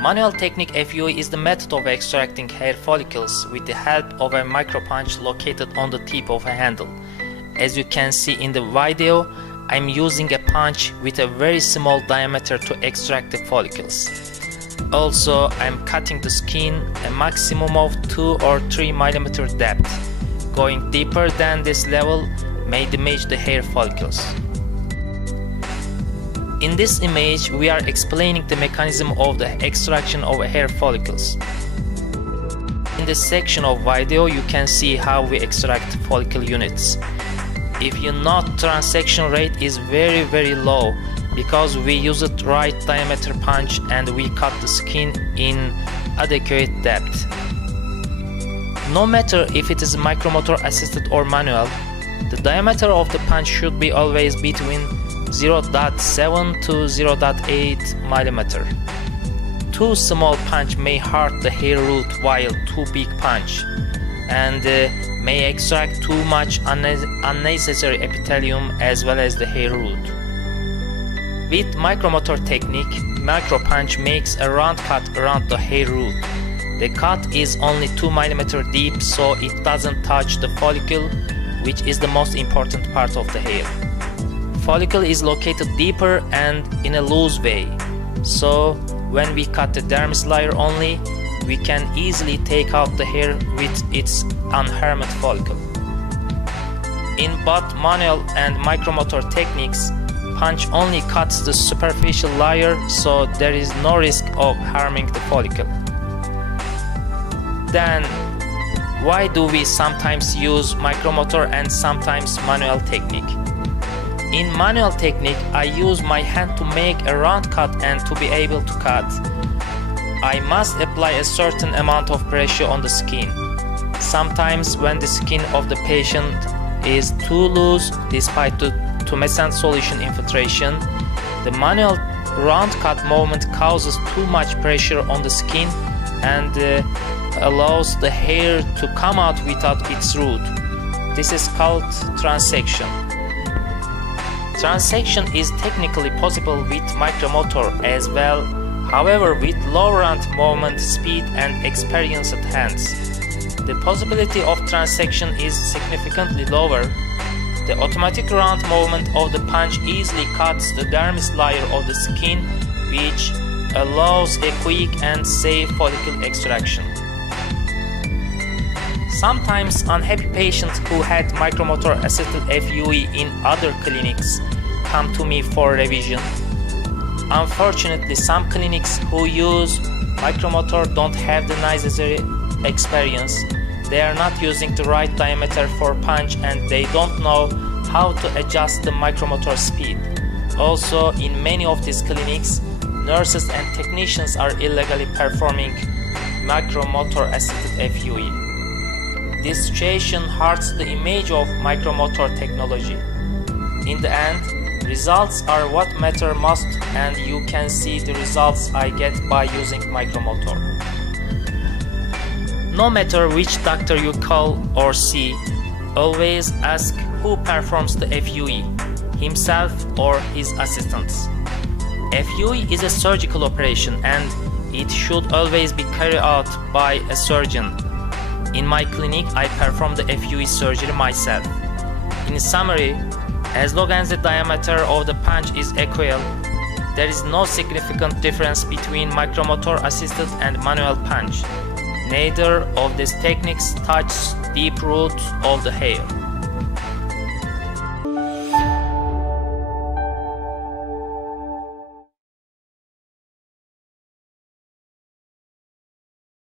Manual technique FUE is the method of extracting hair follicles with the help of a micropunch located on the tip of a handle. As you can see in the video, I'm using a punch with a very small diameter to extract the follicles. Also, I'm cutting the skin a maximum of 2 or 3 mm depth. Going deeper than this level may damage the hair follicles. In this image, we are explaining the mechanism of the extraction of hair follicles. In this section of video, you can see how we extract follicle units. If you note, transection rate is very low because we use a right diameter punch and we cut the skin in adequate depth. No matter if it is micromotor assisted or manual, the diameter of the punch should be always between 0.7 to 0.8 mm. Too small punch may hurt the hair root, while too big punch and may extract too much unnecessary epithelium as well as the hair root. With micromotor technique, micropunch makes a round cut around the hair root. The cut is only 2 mm deep, so it doesn't touch the follicle, which is the most important part of the hair. Follicle is located deeper and in a loose way, so when we cut the dermis layer only, we can easily take out the hair with its unharmed follicle. In both manual and micromotor techniques, punch only cuts the superficial layer, so there is no risk of harming the follicle. Then, why do we sometimes use micromotor and sometimes manual technique? In manual technique, I use my hand to make a round cut, and to be able to cut, I must apply a certain amount of pressure on the skin. Sometimes when the skin of the patient is too loose despite the tumescent solution infiltration, the manual round cut movement causes too much pressure on the skin and allows the hair to come out without its root. This is called transection. Transection is technically possible with micromotor as well, however with low round movement speed and experienced hands. The possibility of transection is significantly lower. The automatic round movement of the punch easily cuts the dermis layer of the skin, which allows a quick and safe follicle extraction. Sometimes unhappy patients who had micromotor assisted FUE in other clinics come to me for revision. Unfortunately, some clinics who use micromotor don't have the necessary experience. They are not using the right diameter for punch and they don't know how to adjust the micromotor speed. Also, in many of these clinics, nurses and technicians are illegally performing micromotor assisted FUE. This situation hurts the image of micromotor technology. In the end, results are what matter most, and you can see the results I get by using micromotor. No matter which doctor you call or see, always ask who performs the FUE, himself or his assistants. FUE is a surgical operation and it should always be carried out by a surgeon. In my clinic, I perform the FUE surgery myself. In summary, as long as the diameter of the punch is equal, there is no significant difference between micromotor assisted and manual punch. Neither of these techniques touch deep roots of the hair.